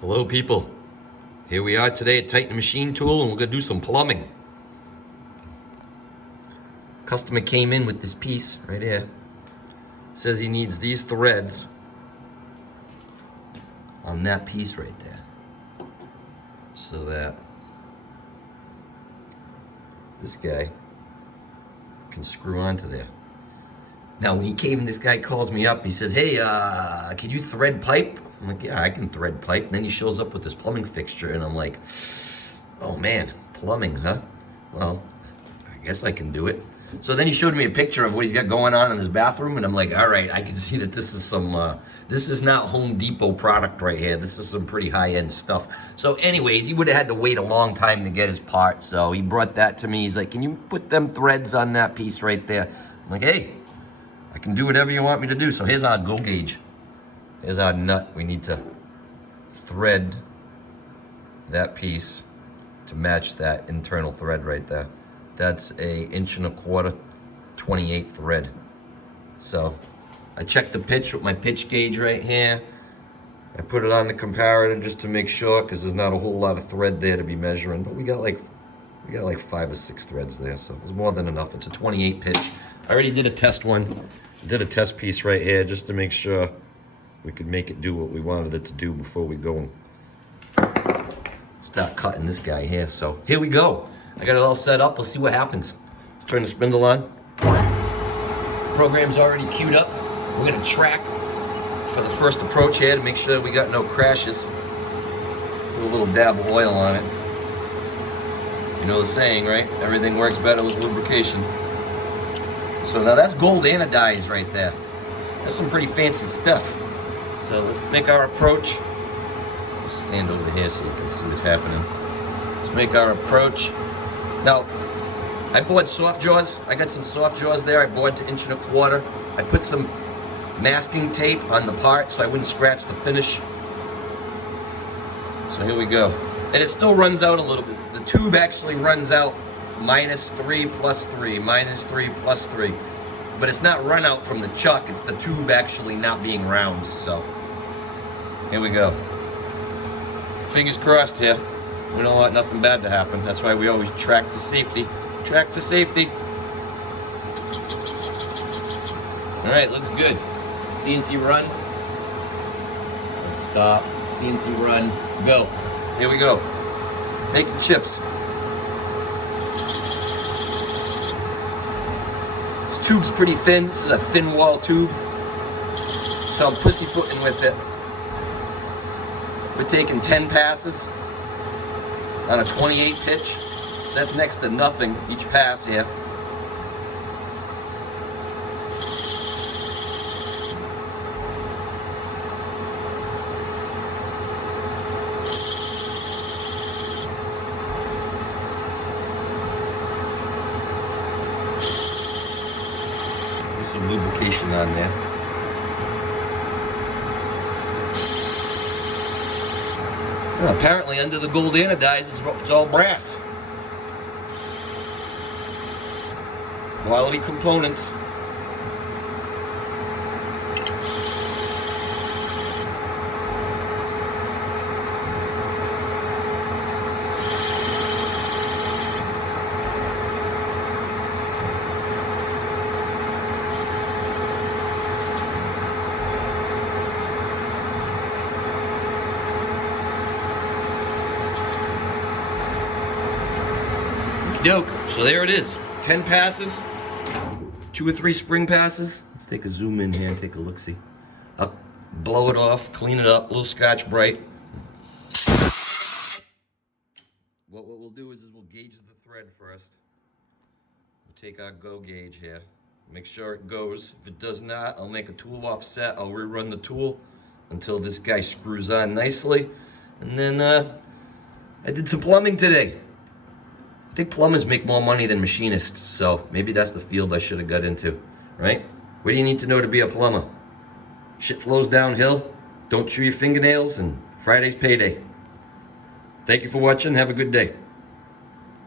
Hello people, here we are today at Titan Machine Tool and we're going to do some plumbing. Customer came in with this piece right here. Says he needs these threads on that piece right there so that this guy can screw onto there. Now when he came, this guy calls me up, he says, hey, can you thread pipe? I'm like, yeah, I can thread pipe. And then he shows up with this plumbing fixture and I'm like, oh man, plumbing, huh? Well, I guess I can do it. So then he showed me a picture of what he's got going on in his bathroom and I'm like, all right, I can see that this is some, this is not Home Depot product right here. This is some pretty high-end stuff. So anyways, he would have had to wait a long time to get his part. So he brought that to me. He's like, can you put them threads on that piece right there? I'm like, hey, I can do whatever you want me to do. So here's our go gauge. Here's our nut. We need to thread that piece to match that internal thread right there. That's a 1.25 inch 28 thread. So I checked the pitch with my pitch gauge right here. I put it on the comparator just to make sure, because there's not a whole lot of thread there to be measuring, but we got like 5 or 6 threads there, so it's more than enough. It's a 28 pitch. I already did a test one. Did a test piece right here just to make sure we could make it do what we wanted it to do before we go and start cutting this guy here. So here we go. I got it all set up. We'll see what happens. Let's turn the spindle on. The program's already queued up. We're gonna track for the first approach here to make sure that we got no crashes. Put a little dab of oil on it. You know the saying, right? Everything works better with lubrication. So now that's gold anodized right there. That's some pretty fancy stuff. So let's make our approach. I'll stand over here so you can see what's happening. Let's make our approach. Now, I bought soft jaws. I got some soft jaws there. I bought to 1.25 inch. I put some masking tape on the part so I wouldn't scratch the finish. So here we go. And it still runs out a little bit. The tube actually runs out -3 + 3, -3 + 3. But it's not run out from the chuck, it's the tube actually not being round, so. Here we go. Fingers crossed here. We don't want nothing bad to happen. That's why we always track for safety. Track for safety. All right, looks good. CNC run. Stop. CNC run. Go. Here we go. Making chips. This tube's pretty thin. This is a thin wall tube. So I'm pussyfooting with it. We're taking 10 passes on a 28 pitch. That's next to nothing each pass here. Some lubrication on there. Well, apparently under the gold anodized, it's all brass. Quality components. Doke. So there it is. 10 passes, 2 or 3 spring passes. Let's take a zoom in here and take a look-see. I'll blow it off, clean it up, a little Scotch Brite. What we'll do is we'll gauge the thread first. We'll take our go gauge here, make sure it goes. If it does not, I'll make a tool offset. I'll rerun the tool until this guy screws on nicely. And then I did some plumbing today. I think plumbers make more money than machinists, so maybe that's the field I should have got into, right? What do you need to know to be a plumber? Shit flows downhill, don't chew your fingernails, and Friday's payday. Thank you for watching, have a good day.